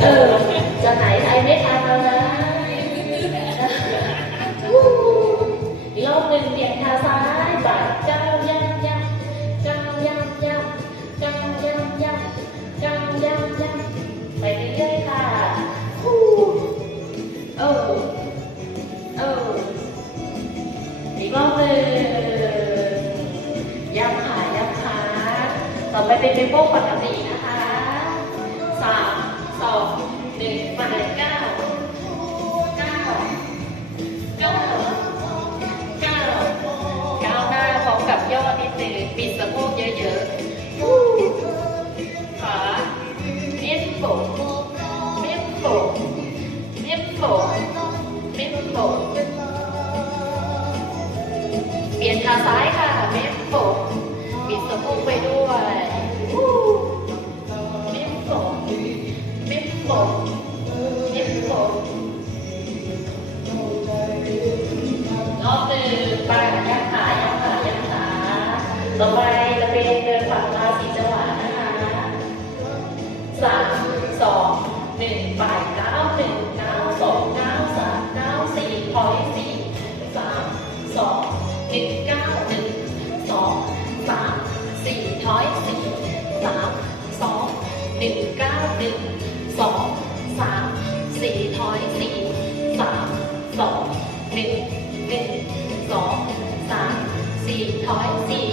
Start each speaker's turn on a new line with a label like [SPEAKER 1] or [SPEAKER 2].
[SPEAKER 1] เออ จะไหนใครไม่ทันแล้วนะอีกรอบหนึ่งเปลี่ยนขาซ้ายไปก้าย่ำย่ำก้าย่ำย่ำก้าย่ำย่ำก้าย่ำย่ำไปเรื่อยๆค่ะฮู้เออเอออีกรอบหนึ่งย่ำขาย่ำขาต่อไปเป็นเบโป้ปกตินะ กับย่นปิดสะโพกเยอะๆฟูขาเมียนโผเมียนโผเมียนโผเมียนโผเปลี่ยนขาซ้ายค่ะเมียนโผปิดสะโพกไปด้วยเม็ดโฟเม็ดโฟเต่อไปจะเป็นเดินปักลาสีจังหวะนะคะสามสองหนึ่งไปเก้าหนึ่งเก้าสองเก้าสามเก้าสี่พอยสี่สามสองหนึ่งเก้าหนึ่งสองสามสี่ถอยสี่สามสองหนึ่งเก้าหนึ่งสองสามสี่ถอยสี่สามสองหนึ่งหนึ่งสองสามสี่ถอยสี่